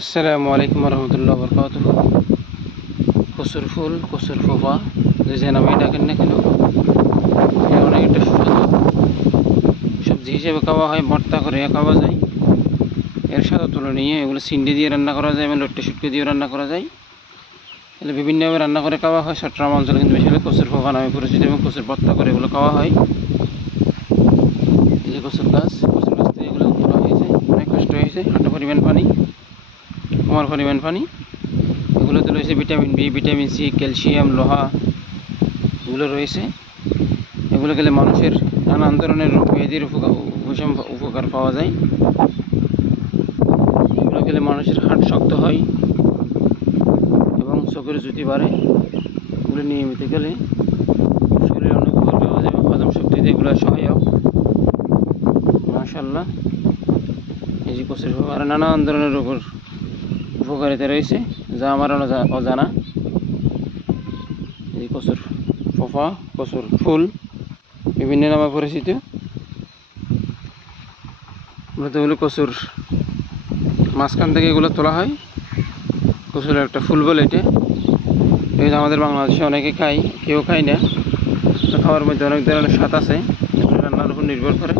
আসসালামু আলাইকুম রহমতুল্লাহ বরকাত। কসুর ফুল, কসুর ফোফা, যে নামে ডাকেন না কেন, অনেক একটা সুস্বাদু সবজি হিসেবে খাওয়া হয়, ভর্তা করে খাওয়া যায়। এর সাথে তুলনীয় এগুলো সিন্ডি দিয়ে রান্না করা যায় এবং লট্টে শুটকি দিয়ে রান্না করা যায়। এগুলো বিভিন্নভাবে রান্না করে খাওয়া হয়। চট্টগ্রাম অঞ্চলে কিন্তু বেশি কসুর ফোফা নামে পরিচিত এবং কসুর ভর্তা করে এগুলো খাওয়া হয়। এই যে কসুর গাছ থেকে এগুলো করা হয়েছে, অনেক কষ্ট হয়েছে। হাঁটা পরিমাণ পানি, কমার পরিমাণ পানি। এগুলোতে রয়েছে vitamin B, vitamin C, calcium, লোহা, এগুলো রয়েছে। এগুলো খেলে মানুষের নানান ধরনের রোগ ব্যাধির উপকার পাওয়া যায়। এগুলো খেলে মানুষের হার্ট শক্ত হয় এবং চোখের জ্যোতি বাড়ে। এগুলো নিয়মিত খেলে শরীরে অনেক উপকার পাওয়া যায় এবং হজম শক্তিতে এগুলো সহায়ক। মাশাআল্লাহ, এই যে কচুর আর নানান ধরনের রোগের উপকারিতা রয়েছে যা আমার অজানা। এই কচুর ফোফা, কচুর ফুল বিভিন্ন নামে পরিচিত। মূলত এগুলো কচুর মাঝখান থেকে এগুলো তোলা হয়। কচুর একটা ফুল বলে এটা আমাদের বাংলাদেশে অনেকে খায়, কেউ খায় না। খাওয়ার মধ্যে অনেক ধরনের স্বাদ আছে, রান্নার উপর নির্ভর করে।